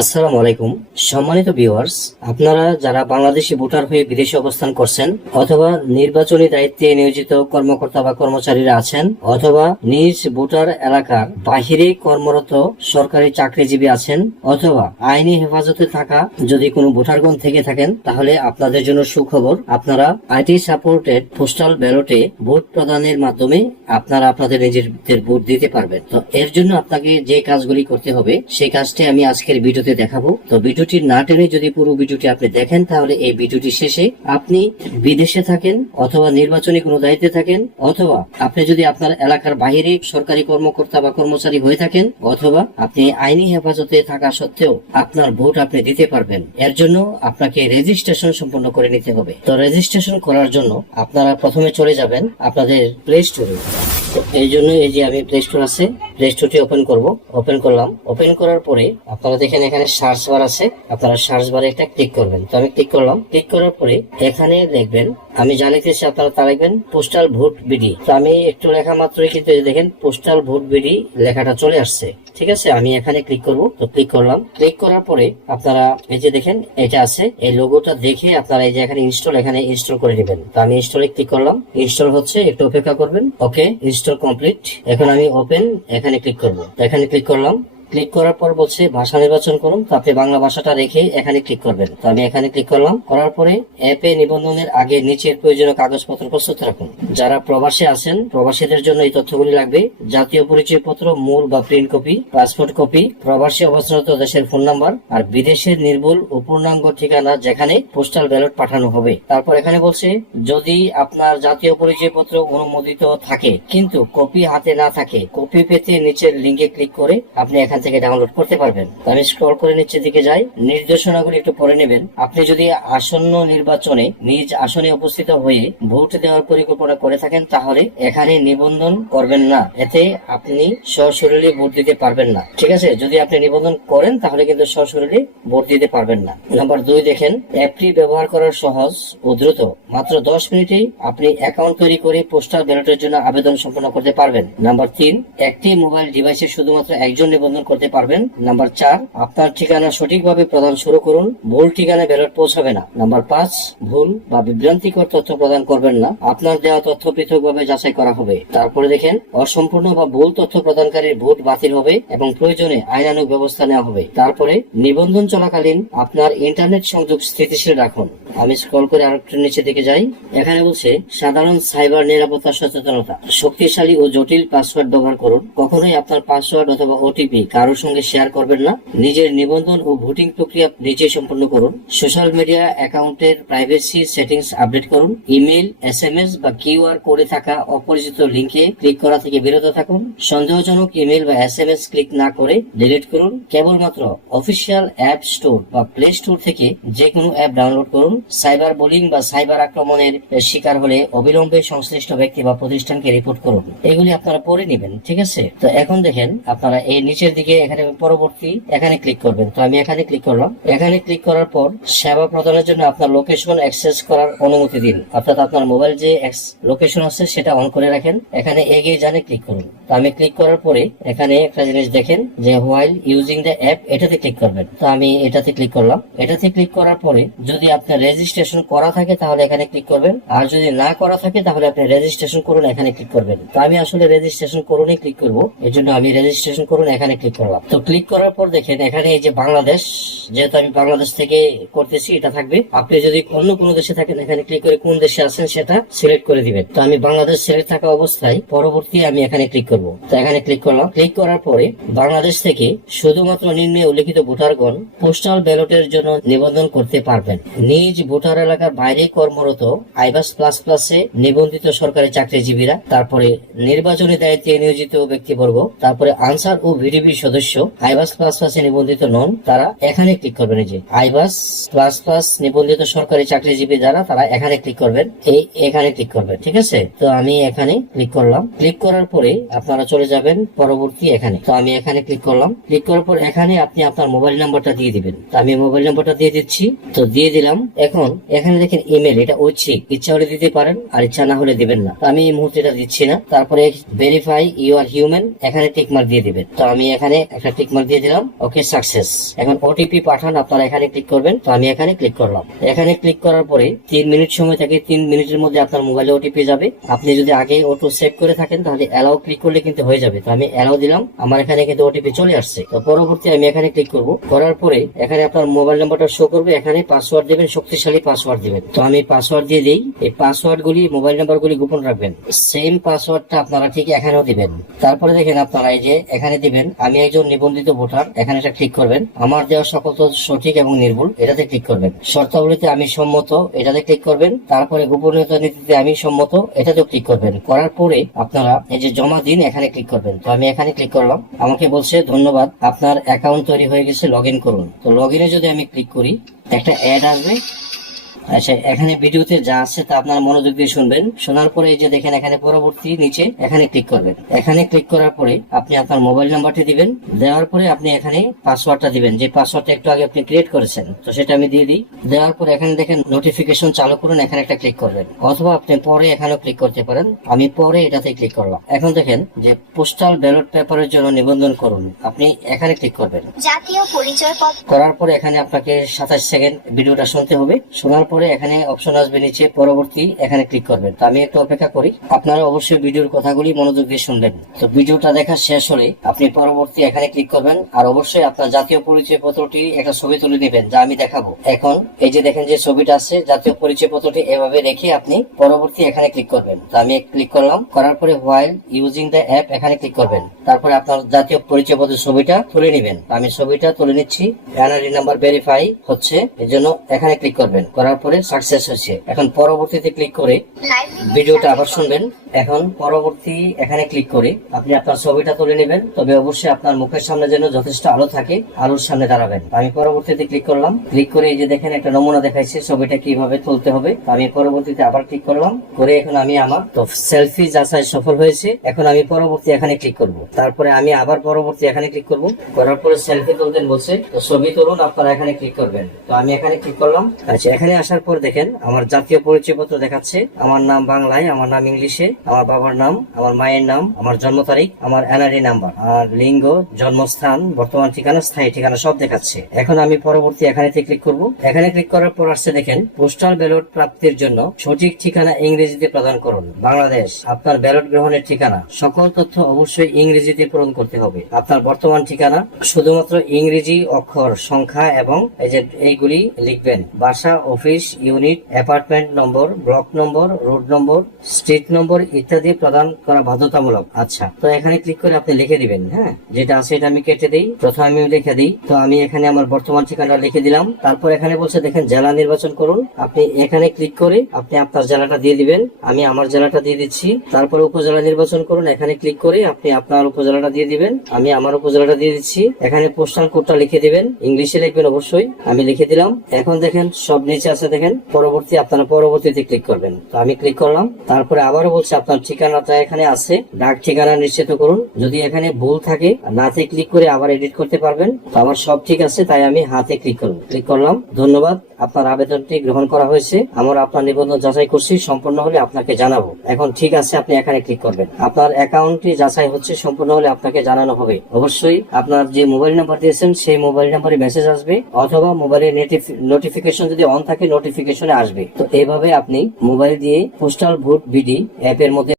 আসসালামু আলাইকুম। সম্মানিত ভিউয়ার্স, আপনারা যারা বাংলাদেশি ভোটার হয়ে বিদেশে অবস্থান করছেন অথবা নির্বাচনী দায়িত্বে নিয়োজিত কর্মকর্তা বা কর্মচারীরা আছেন অথবা নিজ ভোটার এলাকার বাহিরে কর্মরত সরকারি চাকরিজীবী আছেন অথবা আইনি হেফাজতে থাকা যদি কোনো ভোটারগণ থেকে থাকেন, তাহলে আপনাদের জন্য সুখবর, আপনারা আইটি সাপোর্টেড পোস্টাল ব্যালটে ভোট প্রদানের মাধ্যমে আপনারা আপনাদের নিজেদের ভোট দিতে পারবেন। তো এর জন্য আপনাকে যে কাজগুলি করতে হবে, সেই কাজটি আমি আজকের ভিডিওতে দেখাবো। তো ভিডিওটি না টেনে যদি পুরো ভিডিওটি আপনি দেখেন, তাহলে এই ভিডিওটি শেষে আপনি বিদেশে থাকেন অথবা নির্বাচনী কোনো দায়িত্বে থাকেন, অথবা আপনি যদি আপনার এলাকার বাইরে সরকারি কর্মকর্তা বা কর্মচারী হয়ে থাকেন, অথবা আপনি আইনি হেফাজতে থাকা সত্ত্বেও আপনার ভোট আপনি দিতে পারবেন। এর জন্য আপনাকে রেজিস্ট্রেশন সম্পন্ন করে নিতে হবে। তো রেজিস্ট্রেশন করার জন্য আপনারা প্রথমে চলে যাবেন আপনাদের প্লে স্টোরে এই জন্য এই যে আমি প্লে স্টোর আছে প্লে স্টোরটি ওপেন করব। ওপেন করলাম। ওপেন করার পরে আপনারা দেখেন এখানে সার্চ বার আছে। আপনারা সার্চ বারে একটা ক্লিক করবেন। তো আমি ক্লিক করলাম। ক্লিক করার পরে এখানে দেখবেন, আমি যা আপনারা তা লিখবেন পোস্টাল ভোট বিডি তো আমি একটু লেখা মাত্রই কিন্তু দেখেন পোস্টাল ভোট বিডি লেখাটা চলে আসছে। ঠিক আছে, আমি এখানে ক্লিক করব। তো ক্লিক করলাম। ক্লিক করার পরে আপনারা এই যে দেখেন, এটা আছে। এই লোগোটা দেখে আপনারা এই যে এখানে ইনস্টল এখানে ইনস্টল করে নেবেন। তো আমি ইনস্টলে ক্লিক করলাম। ইনস্টল হচ্ছে, একটু অপেক্ষা করবেন। ওকে ইনস্টল কমপ্লিট এখন আমি ওপেন এখানে ক্লিক করব। এখানে ক্লিক করলাম। ক্লিক করার পর বলছে ভাষা নির্বাচন করুন, তো আপনি বাংলা ভাষাটা রেখে এখানে ক্লিক করবেন। তো আমি এখানে ক্লিক করলাম, করার পরে অ্যাপে নিবন্ধনের আগে নিচের প্রয়োজনীয় কাগজপত্র প্রস্তুত রাখুন। যারা প্রবাসে আছেন, প্রবাসীদের জন্য এই তথ্যগুলি লাগবে। জাতীয় পরিচয় পত্র মূল বা প্রিন্ট কপি পাসপোর্ট কপি প্রবাসী অবস্থানরত দেশের ফোন নাম্বার আর বিদেশের নির্ভুল ও পূর্ণাঙ্গ ঠিকানা যেখানে পোস্টাল ব্যালট পাঠানো হবে। তারপর এখানে বলছে, যদি আপনার জাতীয় পরিচয় পত্র অনুমোদিত থাকে, কিন্তু কপি হাতে না থাকে কপি পেতে নিচের লিঙ্কে ক্লিক করে আপনি এখান থেকে ডাউনলোড করতে পারবেন। আমি স্ক্রল করে নিচের দিকে যাই। নির্দেশনাগুলি একটু পড়ে নেবেন। আপনি যদি আসন্ন নির্বাচনে নিজ আসনে উপস্থিত হয়ে ভোট দেওয়ার পরিকল্পনা করে থাকেন, তাহলে এখানে নিবন্ধন করবেন না। এতে আপনি সশরীরে ভোট দিতে পারবেন না। ঠিক আছে? যদি আপনি নিবন্ধন করেন, তাহলে কিন্তু সশরীরে ভোট দিতে পারবেন না। নাম্বার দুই দেখেন, অ্যাপটি ব্যবহার করার সহজ ও দ্রুত। মাত্র দশ মিনিটেই আপনি অ্যাকাউন্ট তৈরি করে পোস্টাল ব্যালটের জন্য আবেদন সম্পন্ন করতে পারবেন। নাম্বার তিন, একটি মোবাইল ডিভাইসে শুধুমাত্র একজন নিবন্ধন করতে পারবেন। নাম্বার চার, আপনার ঠিকানা সঠিকভাবে প্রদান শুরু করুন। ভুল ঠিকানা ব্যালট পৌঁছাবে না। নাম্বার পাঁচ, ভুল বা বিভ্রান্তিকর তথ্য প্রদান করবেন না। আপনার দেওয়া তথ্য পৃথকভাবে যাচাই করা হবে। তারপরে দেখেন, অসম্পূর্ণ বা ভুল তথ্য প্রদানকারীর ভোট বাতিল হবে এবং প্রয়োজনে আইনানুগ ব্যবস্থা নেওয়া হবে। তারপরে নিবন্ধন চলাকালীন আপনার ইন্টারনেট সংযোগ স্থিতিশীল রাখুন। আমি স্ক্রল করে আরেকটু নিচে দিকে যাই। এখানে বলছে, সাধারণ সাইবার নিরাপত্তা সচেতনতা। শক্তিশালী ও জটিল পাসওয়ার্ড ব্যবহার করুন। কখনোই আপনার পাসওয়ার্ড অথবা ওটিপি কারোর সঙ্গে শেয়ার করবেন না। নিজের নিবন্ধন ও ভোটিং প্রক্রিয়া নিজে সম্পন্ন করুন। সোশ্যাল মিডিয়া অ্যাকাউন্টের প্রাইভেসি সেটিংস আপডেট করুন। ইমেল এস এম এস বা কিউআর কোডে থাকা অপরিচিত লিঙ্কে ক্লিক করা থেকে বিরত থাকুন। সন্দেহজনক ইমেল বা এস এম এস ক্লিক না করে ডিলিট করুন। কেবলমাত্র অফিসিয়াল অ্যাপ স্টোর বা প্লে স্টোর থেকে যে কোনো অ্যাপ ডাউনলোড করুন। সাইবার বুলিং বা সাইবার আক্রমণের শিকার হলে অবিলম্বে সংশ্লিষ্ট ব্যক্তি বা প্রতিষ্ঠানকে রিপোর্ট করুন। এগুলি আপনারা পড়ে নেবেন, ঠিক আছে? তো এখন দেখেন, আপনারা এই নিচের দিকে এখানে পরবর্তী এখানে ক্লিক করবেন। তো আমি এখানে ক্লিক করলাম। এখানে ক্লিক করার পর সেবা প্রদানের জন্য আপনার লোকেশন অ্যাক্সেস করার অনুমতি দিন। অর্থাৎ আপনার মোবাইল যে লোকেশন আছে সেটা অন করে রাখেন। এখানে এগিয়ে জানে ক্লিক করুন। আমি ক্লিক করার পরে এখানে একটা জিনিস দেখেন যে হোয়াইল ইউজিং দ্য অ্যাপ এটাতে ক্লিক করবেন। তো আমি এটাতে ক্লিক করলাম। এটাতে ক্লিক করার পরে যদি আপনার রেজিস্ট্রেশন করা থাকে তাহলে এখানে ক্লিক করবেন। আর যদি না করা থাকে তাহলে আপনি রেজিস্ট্রেশন করুন, এখানে ক্লিক করবেন। তো আমি আসলে রেজিস্ট্রেশন করুনই ক্লিক করব। এর জন্য আমি রেজিস্ট্রেশন করুন, এখানে ক্লিক করলাম। তো ক্লিক করার পর দেখেন এখানে এই যে বাংলাদেশ, যেহেতু আমি বাংলাদেশ থেকে করতেছি, এটা থাকবে। আপনি যদি অন্য কোনো দেশে থাকেন, এখানে ক্লিক করে কোন দেশে আছেন সেটা সিলেক্ট করে দিবেন। তো আমি বাংলাদেশ সিলেক্ট থাকা অবস্থায় পরবর্তী আমি এখানে ক্লিক করব। তো এখানে ক্লিক করলাম। ক্লিক করার পরে বাংলাদেশ থেকে শুধুমাত্র নিম্নে উল্লেখিত ভোটারগণ পোস্টাল ব্যালটের জন্য নিবন্ধন করতে পারবেন। নিজ ভোটার এলাকার বাইরে কর্মরত আইবাস প্লাস প্লাসে নিবন্ধিত সরকারি চাকরিজীবীরা, তারপরে নির্বাচনী দায়িত্বে নিয়োজিত ব্যক্তিবর্গ, তারপরে আনসার ও ভিডিপি সদস্য, আইবাস প্লাস প্লাসে নিবন্ধিত নন, তারা এখানে ক্লিক করবেন যে। আইবাস প্লাস প্লাস নিবন্ধিত সরকারি চাকরিজীবী যারা, তারা এখানে ক্লিক করবেন। এই এখানে ক্লিক করবেন, ঠিক আছে? তো আমি এখানে ক্লিক করলাম। ক্লিক করার পরে আপনার আপনারা চলে যাবেন পরবর্তী এখানে। তো আমি এখানে ক্লিক করলাম। ক্লিক করার পর এখানে আপনি আপনার মোবাইল নাম্বারটা দিয়ে দিবেন। তো আমি মোবাইল নাম্বারটা দিয়ে দিচ্ছি। তো দিয়ে দিলাম। এখন এখানে দেখেন ইমেল এটা ঐচ্ছিক ইচ্ছা হলে দিতে পারেন, আর ইচ্ছা না হলে দিবেন না। আমি এই মুহূর্তে এটা দিচ্ছি না। তারপরে ভেরিফাই ইউ আর হিউম্যান এখানে টিক মার্ক দিয়ে দিবেন। তো আমি এখানে একটা টিক মার্ক দিয়ে দিলাম। ওকে সাকসেস এখন ওটিপি পাঠান, আপনারা এখানে ক্লিক করবেন। তো আমি এখানে ক্লিক করলাম। এখানে ক্লিক করার পরে তিন মিনিট সময় থাকে। তিন মিনিটের মধ্যে আপনার মোবাইলে ওটিপি যাবে। আপনি যদি আগে অটো সেভ করে থাকেন, তাহলে অ্যালাউ ক্লিক করলে কিন্তু হয়ে যাবে। তো আমি অ্যালাউ দিলাম। আমার এখানে কিন্তু ওটিপি চলে আসছে। তো পরবর্তী আমি এখানে ক্লিক করব। করার পরে এখানে আপনার মোবাইল নাম্বারটা শো করবে। এখানে পাসওয়ার্ড দেবেন, শক্তিশালী পাসওয়ার্ড দেবেন। তো আমি পাসওয়ার্ড দিয়ে দিই। এই পাসওয়ার্ড গুলি মোবাইল নাম্বার গুলি গোপন রাখবেন। সেম পাসওয়ার্ডটা আপনারা ঠিক এখানেও দিবেন। তারপরে দেখেন আপনারা এই যে এখানে দিবেন, আমি একজন নিবন্ধিত ভোটার। এখানে এটা ক্লিক করবেন। আমার দেওয়া সকল সঠিক এবং নির্ভুল, এটাতে ক্লিক করবেন। শর্তাবলীতে আমি সম্মত, এটাতে ক্লিক করবেন। তারপরে গোপনীয়তা নীতিতে আমি সম্মত, এটাতেও ক্লিক করবেন। করার পরে আপনারা এই যে জমা দিন এখানে ক্লিক করবেন। তো আমি এখানে ক্লিক করলাম। আমাকে বলছে, ধন্যবাদ, আপনার অ্যাকাউন্ট তৈরি হয়ে গেছে লগ করুন। তো লগ যদি আমি ক্লিক করি, একটা অ্যাড আসবে। আচ্ছা এখানে ভিডিওতে যা আছে তা আপনারা মনোযোগ দিয়ে শুনবেন। শোনার পরে এই যে দেখেন এখানে পরবর্তী নিচে এখানে ক্লিক করবেন। এখানে ক্লিক করার পরে আপনি আপনার মোবাইল নাম্বারটি দিবেন। দেওয়ার পরে আপনি এখানে পাসওয়ার্ডটা দিবেন। যে পাসওয়ার্ডটা একটু আগে আপনি ক্রিয়েট করেছেন তো সেটা আমি দিয়ে দিই। দেওয়ার পরে এখানে দেখেন নোটিফিকেশন চালু করুন এখানে একটা ক্লিক করবেন। অথবা আপনি পরে এখানেও ক্লিক করতে পারেন। আমি পরে এটাতে ক্লিক করলাম। এখন দেখেন যে পোস্টাল ব্যালট পেপারের জন্য নিবন্ধন করুন। আপনি এখানে ক্লিক করবেন। জাতীয় পরিচয়পত্র করার পরে এখানে আপনাকে সাতাশ সেকেন্ড ভিডিওটা শুনতে হবে। শোনার পরে এখানে অপশন আসবে নিচে পরবর্তী, এখানে ক্লিক করবেন। তো আমি একটু অপেক্ষা করি। আপনারা অবশ্যই ভিডিওর কথাগুলি মনোযোগ দিয়ে শুনবেন। তো ভিডিওটা দেখা শেষ হলে আপনি পরবর্তী এখানে ক্লিক করবেন। আর অবশ্যই আপনার জাতীয় পরিচয় পত্রটি একটা ছবি তুলে নেবেন, যা আমি দেখাবো। এখন এই যে দেখেন যে ছবিটা আছে, জাতীয় পরিচয় পত্রটি এভাবে রেখে আপনি পরবর্তী এখানে ক্লিক করবেন। তো আমি ক্লিক করলাম। করার পরে হোয়াইল ইউজিং দ্য অ্যাপ এখানে ক্লিক করবেন। তারপরে আপনার জাতীয় পরিচয় পত্রের ছবিটা তুলে নেবেন। আমি ছবিটা তুলে নিচ্ছি। এনআরডি নাম্বার ভেরিফাই হচ্ছে। এর জন্য এখানে ক্লিক করবেন। করার পরে সাকসেস হচ্ছে এখন পরবর্তীতে ক্লিক করে ভিডিওটা আবার শুনবেন। এখন পরবর্তী এখানে ক্লিক করে আপনি আপনার ছবিটা তুলে নেবেন। তবে অবশ্যই আপনার মুখের সামনে যেন যথেষ্ট আলো থাকে, আলোর সামনে দাঁড়াবেন। আমি পরবর্তীতে ক্লিক করলাম। ক্লিক করে এই যে দেখেন একটা নমুনা দেখাইছে, ছবিটা কীভাবে তুলতে হবে। আমি পরবর্তীতে আবার ক্লিক করলাম। করে এখন আমি আমার তো সেলফি যাচাই সফল হয়েছে। এখন আমি পরবর্তী এখানে ক্লিক করব। তারপরে আমি আবার পরবর্তী এখানে ক্লিক করব। করার পরে সেলফি তুলতেন বলছে, তো ছবি তুলুন, আপনারা এখানে ক্লিক করবেন। তো আমি এখানে ক্লিক করলাম। আচ্ছা এখানে আসার পর দেখেন, আমার জাতীয় পরিচয় পত্র দেখাচ্ছে। আমার নাম বাংলায়, আমার নাম ইংলিশে, আমার বাবার নাম, আমার মায়ের নাম, আমার জন্ম তারিখ, আমার এনআরডি নাম্বার, আর লিঙ্গ, জন্মস্থান, বর্তমান ঠিকানা, স্থায়ী ঠিকানা সব দেখাচ্ছে। এখন আমি পরবর্তী এখানে ক্লিক করব। এখানে ক্লিক করার পর আসছে দেখেন পোস্টাল ব্যালট প্রাপ্তির জন্য সঠিক ঠিকানা ইংরেজিতে প্রদান করুন। বাংলাদেশ, আপনার ব্যালট গ্রহণের ঠিকানা। সকল তথ্য অবশ্যই ইংরেজিতে পূরণ করতে হবে। আপনার বর্তমান ঠিকানা, শুধুমাত্র ইংরেজি অক্ষর, সংখ্যা এবং এই যে এইগুলি লিখবেন। বাসা, office unit, apartment number, block number, road number street number ইত্যাদি প্রদান করা বাধ্যতামূলক। আচ্ছা তো এখানে ক্লিক করে আপনি লিখে দিবেন হ্যাঁ? যেটা আছে এটা আমি কেটে দিই। প্রথমে আমি লিখে দিই। তো আমি এখানে আমার বর্তমান ঠিকানা লিখে দিলাম। তারপর এখানে বলছে, দেখেন, জেলা নির্বাচন করুন। আপনি এখানে ক্লিক করে আপনি আপনার জেলাটা দিয়ে দিবেন। আমি আমার জেলাটা দিয়ে দিচ্ছি। তারপর উপজেলা নির্বাচন করুন। এখানে ক্লিক করে আপনি আপনার উপজেলাটা দিয়ে দিবেন। আমি আমার উপজেলাটা দিয়ে দিচ্ছি। এখানে পোস্টাল কোডটা লিখে দিবেন। ইংলিশে লিখবেন অবশ্যই। আমি লিখে দিলাম। এখন দেখেন, সব নিচে আছে দেখেন, পরবর্তী আপনারা পরবর্তীতে ক্লিক করবেন। তো আমি ক্লিক করলাম, তারপরে আবারও বলছে, আপনার ঠিকানাটা এখানে আছে। ডাক ঠিকানা নিশ্চিত করুন। যদি এখানে ভুল থাকে, নাতে ক্লিক করে আবার এডিট করতে পারবেন। তো আমার সব ঠিক আছে, তাই আমি হাতে ক্লিক করব ক্লিক করলাম। ধন্যবাদ। আপনার আবেদনটি গ্রহণ করা হয়েছে, আমরা আপনার নিবন্ধন যাচাই করছি, সম্পূর্ণ হলে আপনাকে জানাব। এখন ঠিক আছে, আপনি এখানে ক্লিক করবেন। আপনার অ্যাকাউন্টটি যাচাই হচ্ছে, সম্পূর্ণ হলে আপনাকে জানানো হবে। অবশ্যই আপনার যে মোবাইল নাম্বার দিয়েছেন, সেই মোবাইল নাম্বারে মেসেজ আসবে, অথবা মোবাইলে নোটিফিকেশন যদি অন থাকে নোটিফিকেশনে আসবে। তো এইভাবে আপনি মোবাইল দিয়ে পোস্টাল ভোট বিডি অ্যাপের মধ্যে